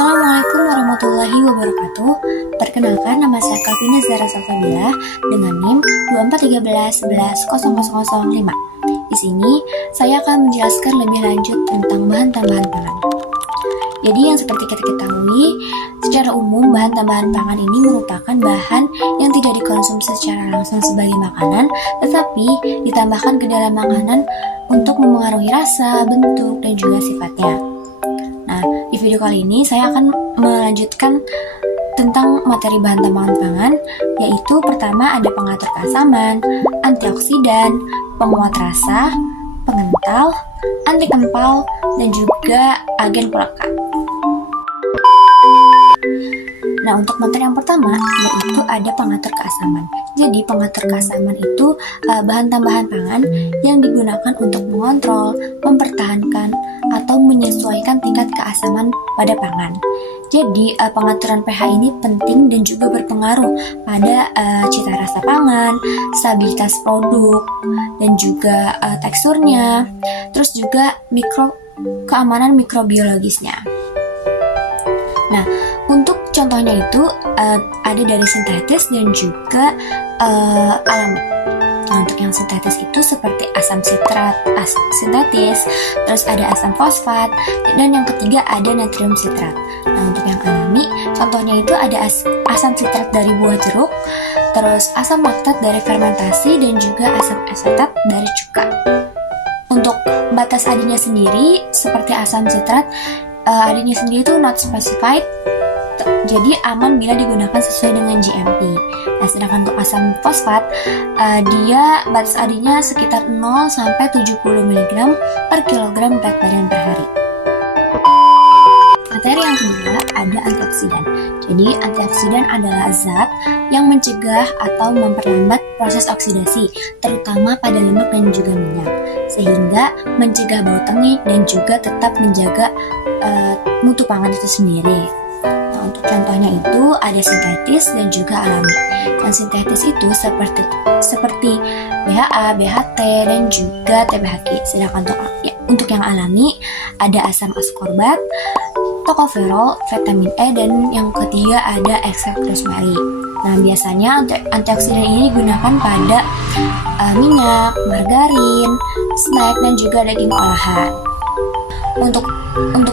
Assalamualaikum warahmatullahi wabarakatuh. Perkenalkan, nama saya Kalvina Zahra Salsabila dengan NIM 2413110005. Di sini saya akan menjelaskan lebih lanjut tentang bahan tambahan pangan. Jadi yang seperti kita ketahui, secara umum bahan tambahan pangan ini merupakan bahan yang tidak dikonsumsi secara langsung sebagai makanan, tetapi ditambahkan ke dalam makanan untuk memengaruhi rasa, bentuk, dan juga sifatnya. Nah, di video kali ini saya akan melanjutkan tentang materi bahan tambahan pangan, yaitu pertama ada pengatur keasaman, antioksidan, penguat rasa, pengental, anti kempal, dan juga agen pelekat. Nah, untuk materi yang pertama yaitu ada pengatur keasaman. Jadi pengatur keasaman itu bahan tambahan pangan yang digunakan untuk mengontrol, mempertahankan, atau menyesuaikan tingkat keasaman pada pangan. Jadi pengaturan pH ini penting dan juga berpengaruh pada cita rasa pangan, stabilitas produk, dan juga teksturnya, terus juga keamanan mikrobiologisnya. Nah, untuk contohnya itu ada dari sintetis dan juga alami. Nah, untuk yang sintetis itu seperti asam sitrat, sintetis, terus ada asam fosfat, dan yang ketiga ada natrium sitrat. Nah, untuk yang alami, contohnya itu ada asam sitrat dari buah jeruk, terus asam laktat dari fermentasi, dan juga asam asetat dari cuka. Untuk batas adinya sendiri, seperti asam sitrat, adinya sendiri itu not specified, jadi aman bila digunakan sesuai dengan GMP. Nah, sedangkan untuk asam fosfat, dia batas adinya sekitar 0 sampai 70 mg per kilogram berat badan per hari. Materi yang kedua ada antioksidan. Jadi antioksidan adalah zat yang mencegah atau memperlambat proses oksidasi, terutama pada lemak dan juga minyak, sehingga mencegah bau tengik dan juga tetap menjaga mutu pangan itu sendiri. Nah, untuk contohnya itu ada sintetis dan juga alami. Yang sintetis itu seperti BHA, BHT, dan juga TBHQ. Sedangkan untuk yang alami ada asam ascorbat, tocoferol, vitamin E, dan yang ketiga ada ekstrak rosemary. Nah, biasanya antioksidan ini digunakan pada minyak, margarin, snack, dan juga daging olahan. Untuk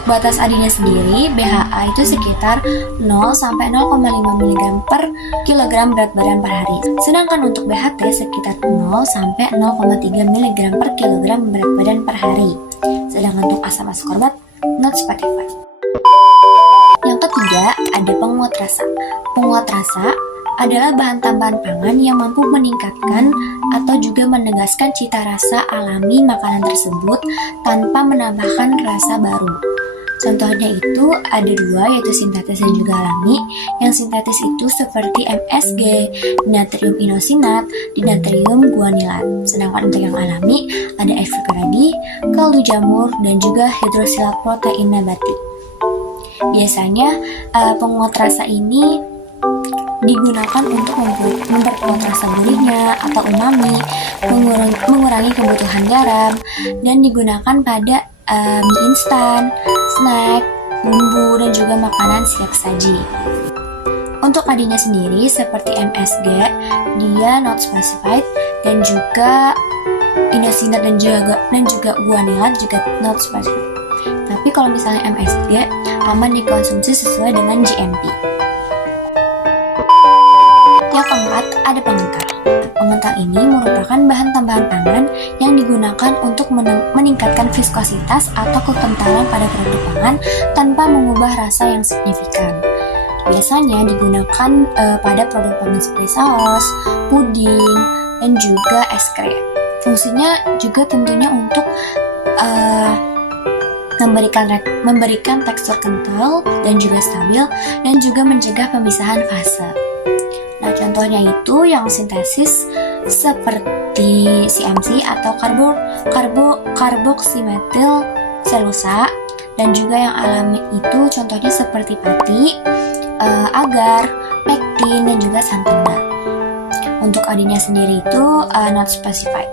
batas adinya sendiri, BHA itu sekitar 0 sampai 0,5 mg per kilogram berat badan per hari. Sedangkan untuk BHT sekitar 0 sampai 0,3 mg per kilogram berat badan per hari. Sedangkan untuk asam ascorbat not specified. Yang ketiga ada penguat rasa. Penguat rasa adalah bahan tambahan pangan yang mampu meningkatkan atau juga menegaskan cita rasa alami makanan tersebut tanpa menambahkan rasa baru. Contohnya itu ada dua, yaitu sintetis dan juga alami. Yang sintetis itu seperti MSG, natrium inosinat, dinatrium guanilat. Sedangkan untuk yang alami ada efekradi, kaldu jamur, dan juga hidrosilat protein nabati. Biasanya penguat rasa ini digunakan untuk memperkuat rasa gurihnya atau umami, mengurangi kebutuhan garam, dan digunakan pada mie instan, snack, bumbu, dan juga makanan siap saji. Untuk adinya sendiri seperti MSG, dia not specified, dan juga inosinat dan juga guanilat juga not specified. Tapi kalau misalnya MSG aman dikonsumsi sesuai dengan GMP. Yang keempat ada pengental. Pengental ini merupakan bahan tambahan pangan yang digunakan untuk meningkatkan viskositas atau kekentalan pada produk pangan tanpa mengubah rasa yang signifikan. Biasanya digunakan pada produk pangan seperti saus, puding, dan juga es krim. Fungsinya juga tentunya untuk memberikan tekstur kental dan juga stabil, dan juga mencegah pemisahan fase. Nah, contohnya itu yang sintesis seperti CMC atau karboksimetil selusa, dan juga yang alami itu contohnya seperti pati, agar, pektin, dan juga santina. Untuk adinya sendiri itu not specified.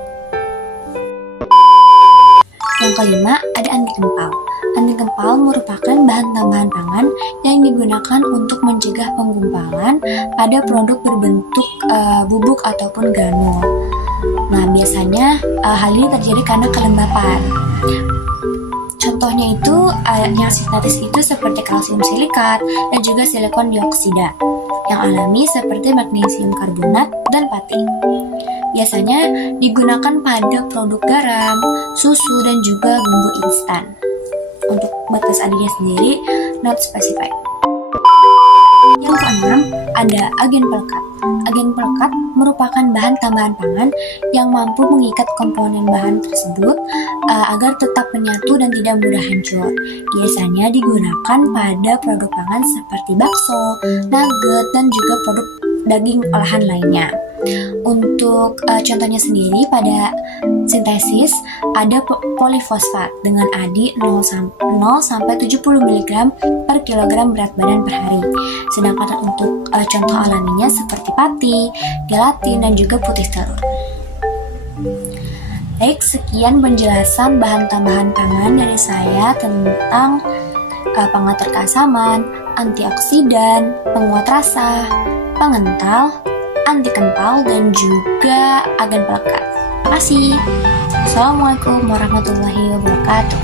Yang kelima ada anti kempal. Anti kempal merupakan bahan tambahan pangan yang digunakan untuk mencegah penggumpalan pada produk berbentuk bubuk ataupun granul. Nah, biasanya hal ini terjadi karena kelembapan. Contohnya itu yang sintetis itu seperti kalsium silikat dan juga silikon dioksida. Yang alami seperti magnesium karbonat dan pati. Biasanya digunakan pada produk garam, susu, dan juga bumbu instan. Untuk batas adanya sendiri, not specified. Yang keenam, ada agen pelekat. Agen pelekat merupakan bahan tambahan pangan yang mampu mengikat komponen bahan tersebut agar tetap menyatu dan tidak mudah hancur. Biasanya digunakan pada produk pangan seperti bakso, nugget, dan juga produk daging olahan lainnya. Untuk contohnya sendiri pada sintesis ada polifosfat dengan ADI 0 sampai 70 mg per kilogram berat badan per hari. Sedangkan untuk contoh alaminya seperti pati, gelatin, dan juga putih telur. Baik, sekian penjelasan bahan tambahan pangan dari saya tentang pengatur keasaman, antioksidan, penguat rasa, pengental, anti kempal, dan juga agen pelekat. Terima kasih. Assalamualaikum warahmatullahi wabarakatuh.